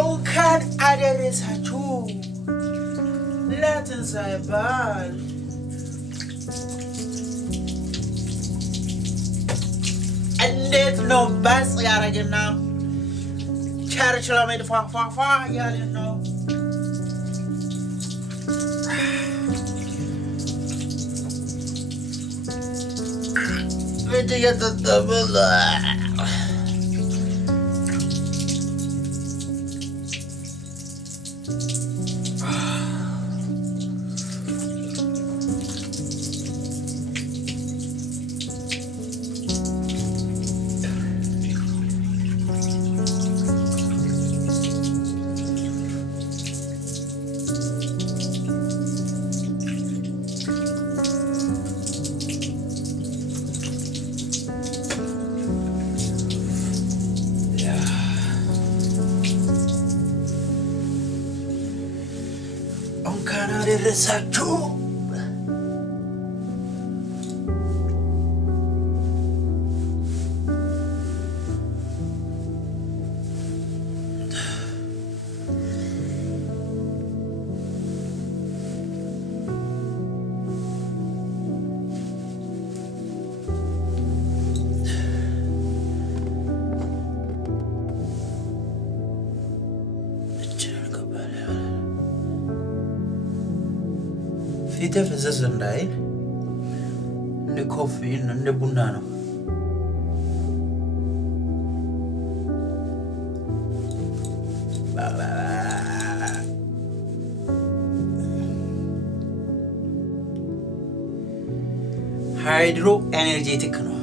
እንኳን አደረሳችሁ ለትንሣኤ በዓል። እንዴት ነው ባስ ያረግና ቸርች ለመሄድ ፏፏፏ እያልን ነው። ቤት እየተጠበለ እንኳን አደረሳችሁ። ፊቴ ፍዝዝ እንዳይል እንደ ኮፊን እንደ ቡና ነው። ሃይድሮ ኤነርጄቲክ ነው፣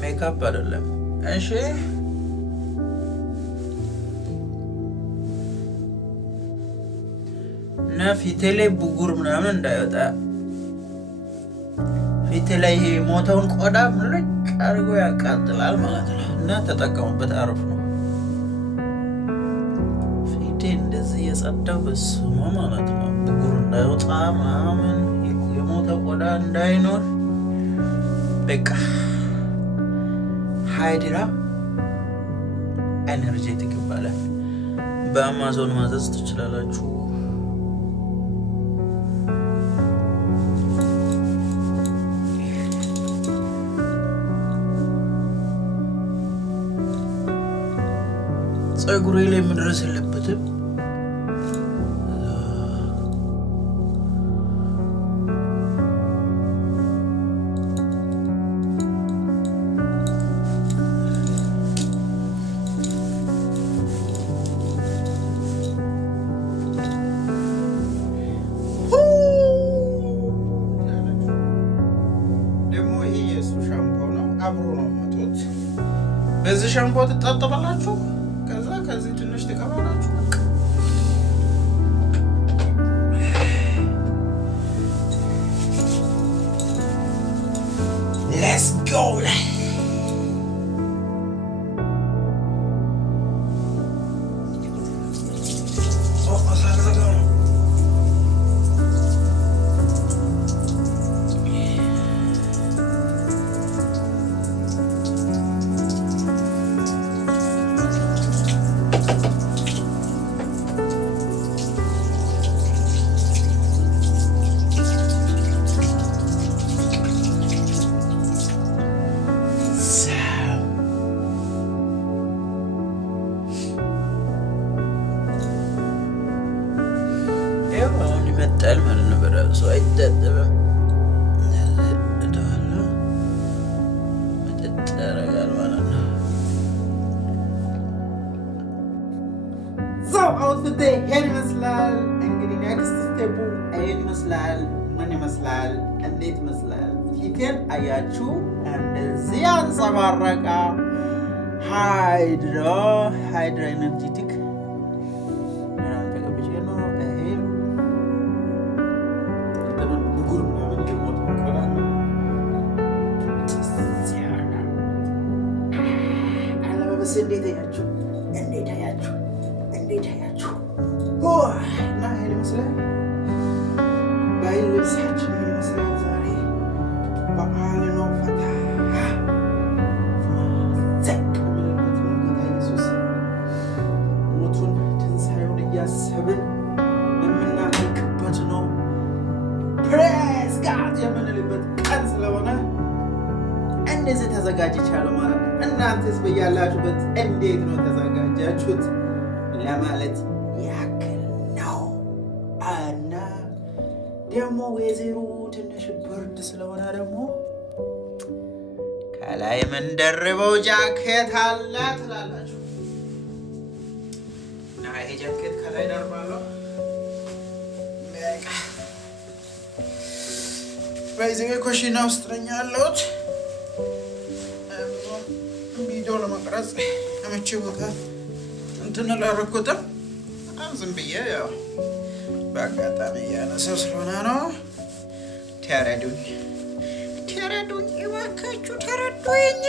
ሜካፕ አይደለም። እሺ እና ፊቴ ላይ ብጉር ምናምን እንዳይወጣ ፊቴ ላይ ሞተውን ቆዳ ምልቅ አድርጎ ያቃጥላል ማለት ነው። እና ተጠቀሙበት፣ አሪፍ ነው። ፊቴ እንደዚህ የጸዳው በስሞ ማለት ነው። ብጉር እንዳይወጣ ምናምን የሞተ ቆዳ እንዳይኖር በቃ ሃይድራ ኤነርጄቲክ ይባላል። በአማዞን ማዘዝ ትችላላችሁ። ፀጉሬ ላይ መድረስ የለበትም። ደግሞ ይሄ የእሱ ሻምፖ ነው፣ አብሮ ነው መቶት። በዚህ ሻምፖ ትጣጠባላችሁ። ከዚህ ትንሽ ተቀባላችሁ። ሌትስ ጎ። አሁን ይመጣል ማለት ነው። በራሱ አይታጠብም። መጠጥ ያደርጋል ማለት ነው። አውትፊቴ ይሄን ይመስላል። እንግዲህ ኔክስት ስቴፑ ይሄን ይመስላል። ምን ይመስላል? እንዴት ይመስላል? ፊቴን አያችሁ? እንደዚህ አንጸባረቃ። ሃይድራ ኤነርጄቲክ እንዴት አያችሁ? እና ይሄን ይመስላል። ባህል ልብሳችን ይሄን ይመስላል። ዛሬ በዓል ነው። ፈታ ዘቅ ብለበት ነው። ጌታ ኢየሱስ እንደዚህ ተዘጋጅቻለሁ ማለት ነው። እናንተስ በያላችሁበት እንዴት ነው ተዘጋጃችሁት ለማለት ያክል ነው። እና ደግሞ ወይዘሮ ትንሽ ብርድ ስለሆነ ደግሞ ከላይ ምን ደርበው ጃኬት አለ ትላላችሁ እና ይሄ ጃኬት ከላይ ደርባለሁ። በዚህ ኩሽና ውስጥ ነኝ ያለሁት። ቪዲዮ ለመቅረጽ አመቺ ቦታ እንትን አላደረኩትም። ዝም ብዬ ያው በአጋጣሚ እያነሳው ስለሆነ ነው። ተረዱኝ እባካችሁ ተረዱኝ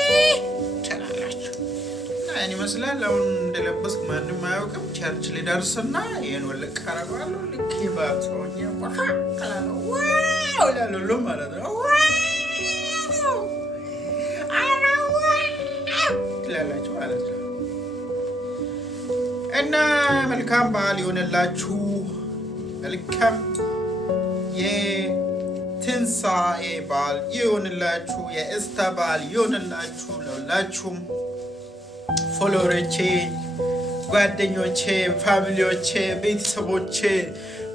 ትላላችሁ። ይህን ይመስላል። አሁን እንደለበስኩ ማንም አያውቅም። ቸርች ሊደርስና ይህን ወልቅ አረጋለሁ። ልክ ባሰውኝ እላለሁ ማለት ነው ትላላችሁ ማለት ነው። እና መልካም በዓል ይሆንላችሁ። መልካም የትንሣኤ በዓል ይሆንላችሁ። የኢስተር በዓል ይሆንላችሁ። ለሁላችሁም ፎሎወሮቼ፣ ጓደኞቼ፣ ፋሚሊዎቼ፣ ቤተሰቦቼ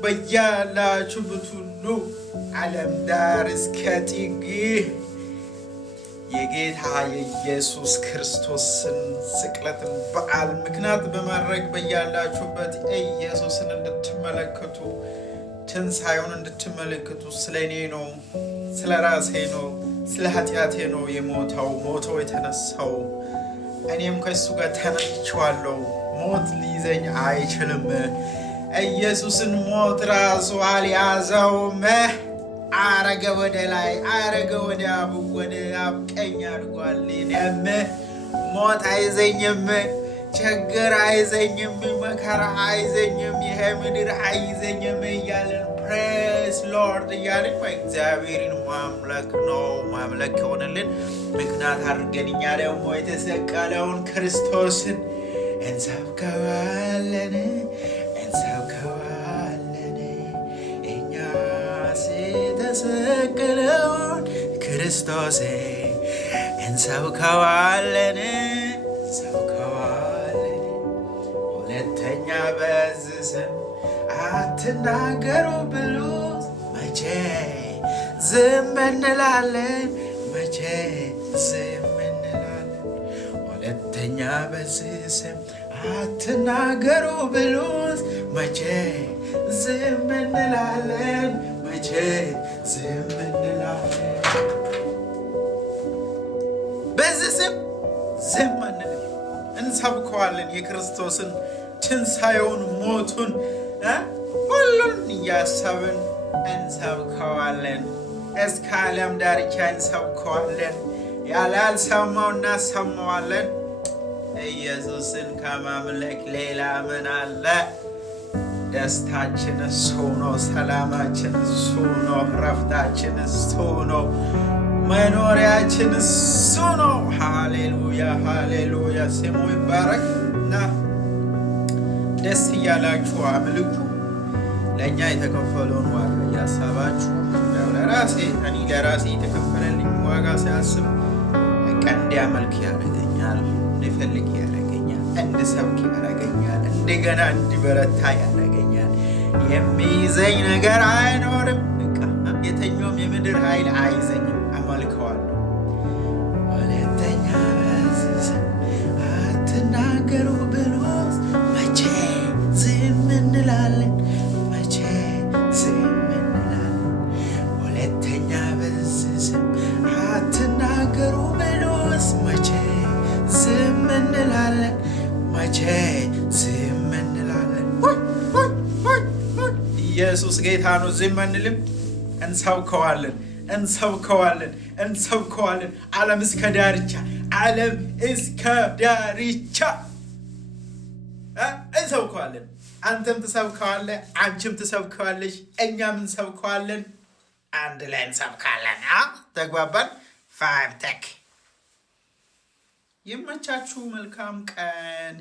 በያላችሁበት ሁሉ ዓለም ዳር እስከ ጥግ የጌታ የኢየሱስ ክርስቶስን ስቅለትን በዓል ምክንያት በማድረግ በያላችሁበት ኢየሱስን እንድትመለከቱ ትንሣኤውን እንድትመለከቱ ስለ እኔ ነው፣ ስለ ራሴ ነው፣ ስለ ኃጢአቴ ነው የሞተው ሞቶ የተነሳው። እኔም ከእሱ ጋር ተነስቼዋለሁ። ሞት ሊይዘኝ አይችልም። ኢየሱስን ሞት ራሱ አልያዘውም። አረገ ወደ ላይ፣ አረገ ወደ አብ፣ ወደ አብ ቀኝ አድጓል። እኔም ሞት አይዘኝም፣ ችግር አይዘኝም፣ መከራ አይዘኝም፣ ይሄ ምድር አይዘኝም እያለን ፕሬስ ሎርድ እያለን እግዚአብሔርን ማምለክ ነው። ማምለክ ከሆነልን ምክንያት አድርገን እኛ ደግሞ የተሰቀለውን ክርስቶስን እንሰብከዋለን። የተሰቀለውን ክርስቶስ እንሰብከዋለን። ሁለተኛ በዚህ ስም አትናገሩ ብሉት መቼ ዝም እንላለን? መቼ ዝም እንላለን? ሁለተኛ በዚህ ስም አትናገሩ ብሉት መቼ ዝም እንላለን? መቼ ዝም እንላለን? በዚህ ስም ዝም አንልም፣ እንሰብከዋለን። የክርስቶስን ትንሣኤውን፣ ሞቱን ሁሉን እያሰብን እንሰብከዋለን። እስከ ዓለም ዳርቻ እንሰብከዋለን። ያላልሰማው እናሰማዋለን። ኢየሱስን ከማምለክ ሌላ ምን አለ? ደስታችን እሱ ነው። ሰላማችን እሱ ነው። ረፍታችን እሱ ነው። መኖሪያችን እሱ ነው። ሃሌሉያ ሃሌሉያ፣ ስሙ ይባረክ። እና ደስ እያላችሁ አምልኩ። ለእኛ የተከፈለውን ዋጋ እያሰባችሁ ለራሴ የተከፈለልኝ ዋጋ ሲያስብ እንዲያመልክ ያደርገኛል፣ እንድፈልግ ያደርገኛል፣ እንድሰብክ ያደርገኛል፣ እንደገና እንድበረታ ያደርገኛል። የሚይዘኝ ነገር አይኖርም። የተኛውም የምድር ኃይል አይዘኝም። አመልከዋለሁ። ሁለተኛ በዚህ አትናገሩ ብሎት መቼ ዝም እንላለን? መቼ ዝም እንላለን? ሁለተኛ በዚህ አትናገሩ ብሎት መቼ ዝም እንላለን? መቼ ዝም እንላለን? ኢየሱስ ጌታ ነው። ዝም አንልም። እንሰብከዋለን። ዓለም እስከ ዳርቻ እንሰብከዋለን። አንተም ትሰብከዋለህ፣ አንቺም ትሰብከዋለሽ፣ እኛም እንሰብከዋለን። አንድ ላይ እንሰብካለን። ተግባባን? ፋይቭ ቴክ። ይመቻችሁ። መልካም ቀን